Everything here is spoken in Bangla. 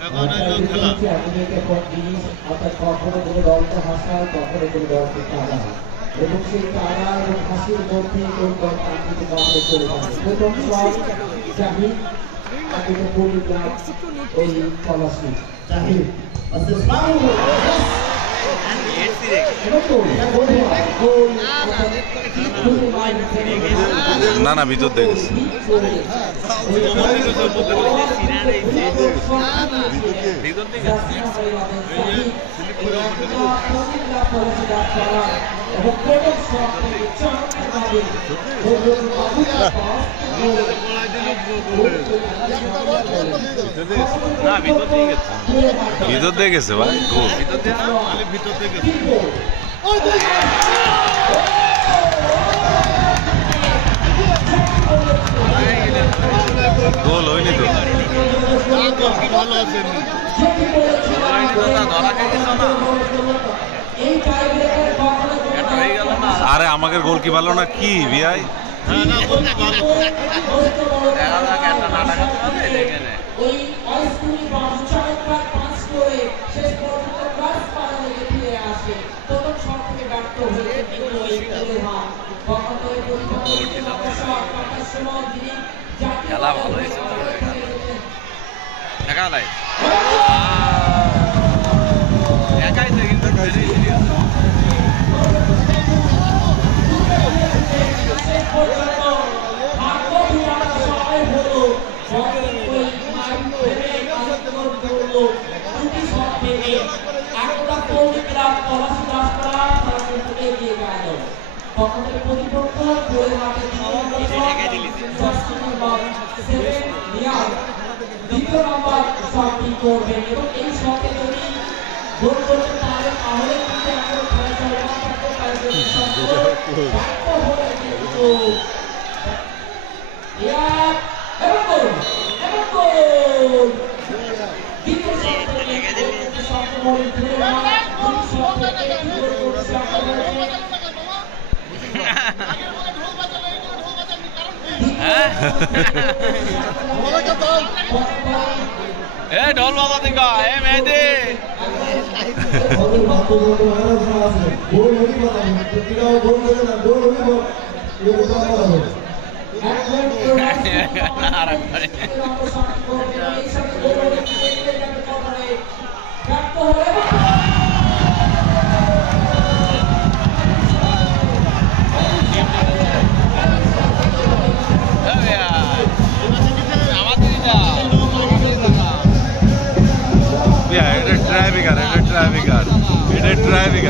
এখন খেলা অর্থাৎ কখনো কোনো দলকে হাসায়, কখনো কোনো দলকে কাঁদায়, এবং সেই কাঁদা এবং হাসির মধ্যে কোন দল আন্তর্জাতিক মাঠে চলে যাবে। প্রথম শট জাহিদ আগে পরিগ্রাম ওই পলাশি জাহিদ না না ভিতর দেখেছি ভিতর দিয়ে গেছে ভাই ভিতর দিয়ে গেছে গোল হয়নি তো ভালো আছেন আরে আমাকে গোল কি ভালো না কি ভিআই খেলা ভালো হয়েছে দেখা নাই একাই তো কিন্তু দ্বিতীয় নম্বর শটটি করবেন এবং এই শটে যদি গোল করতে পারেন তাহলে ঢোল বাজা দিকা মেহেদি ড্রাইভিং